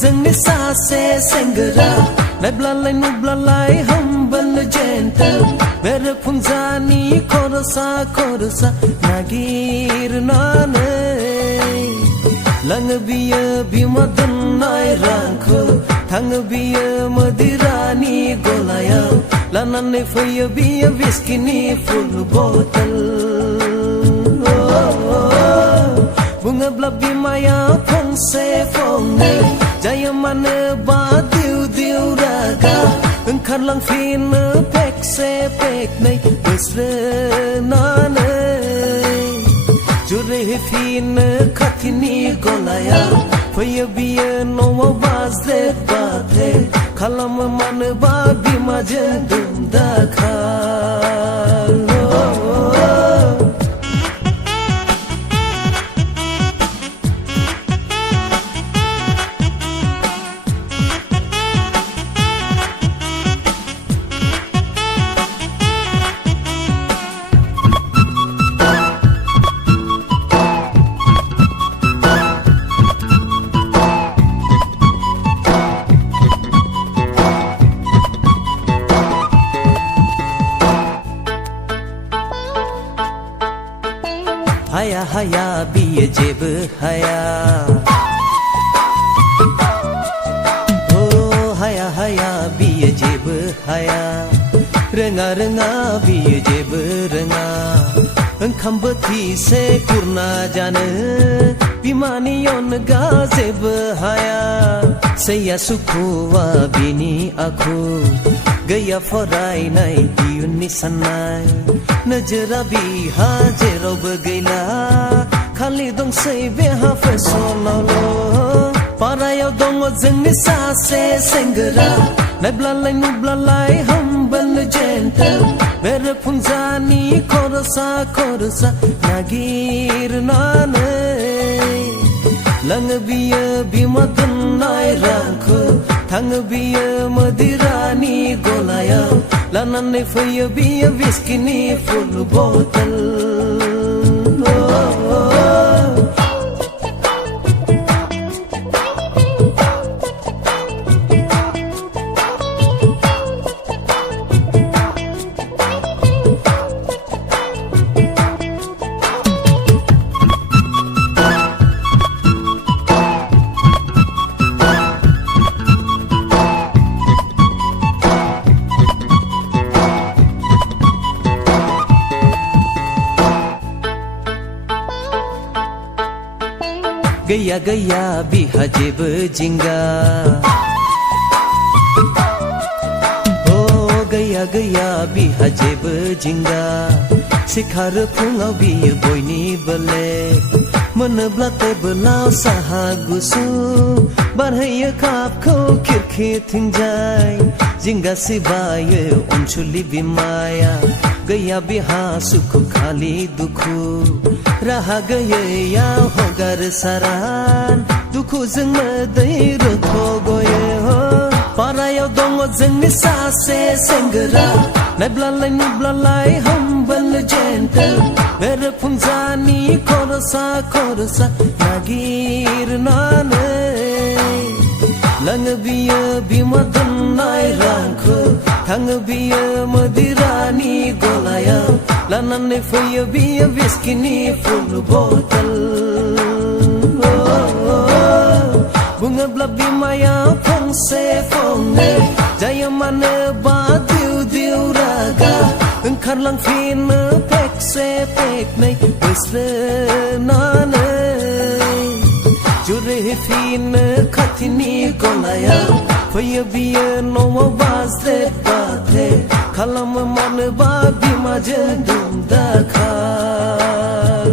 जोंनि सासे सेंग्रा नायब्लालाय नुब्लालाय humble gentle बेरेफुंजानि खरसा नागिरनानै लाङो बियो बिमा दोननाय रांखौ थाङो बियो मदिरानि गलायाव लानानै फैयो बियो विस्किनि फुल बटल बुङोब्ला बिमाया फंसे फंनै जायो मानो बा दिउ दिउ रागा ओंखारलांफिनो पेकसे पेकनै बोस्रोनानै जुरिहैफिनो खाथिनि गलायाव फैयो बियो न'आव बाज्रेद खालामो मानोबा बिमाजों दुम दाखाल हाया हाया बियो जेबो हाया ओ हाया हाया बियो जेबो हाया रोङा रोङा बियो जेबो रोङा ओंखाम बोथिसे खुरना जानो बिमानि अनगा जेबो हाया सैया सुखुआ बिनि आखु गैया फरायनाय इयुननि साननाय नोजोरा बिहा जेरावबो गैला खालि दंसै बेहा फेसनावल' पारायाव दङ जोंनि सासे सेंग्रा नायब्लालाय नुब्लालाय humble gentle बेरेफुंजानि खरसा नागिरनानै लाङो बियो बिमा दोननाय रांखौ थाङो बियो मदिरानि गलायाव लानानै फैयो बियो विस्किनि फुल बटल गैया गैया बिहा जेबो जिंगा ओ गैया गैया बिहा जेबो जिंगा सिखारो फुङाव बियो बयनिबो लेक मोनोब्ला टेबोलाव साहा गुसु बारहैयो कापखौ खिरखिथिंजाय जिंगा सिबायो अनसुलि बिमाया गैया बिहा सुखु खालि दुखु राहा गैयैयाव हगार सारान दुखुजों मोदै रोथ गयो पारायाव दङ जोंनि सासे सेंग्रा नायब्लालाय नुब्लालाय humble gentle बेरेफुंजानि खरसा नागिरनानै लाङो बियो बिमा दोननाय रांखौ थाङो बियो मदिरानि गलायाव लानानै फैयो बियो विस्किनि फुल बटल बुङोब्ला बिमाया फंसे फंनै जायो मानो बा दिउ दिउ रागा ओंखारलांफिनो पेकसे पेकनै बोस्रोनानै जुरिहैफिनो खाथिनि गलायाव फैयो बियो न'आव बाज्रेद खालामो मानोबा बिमाजों दुम दाखाल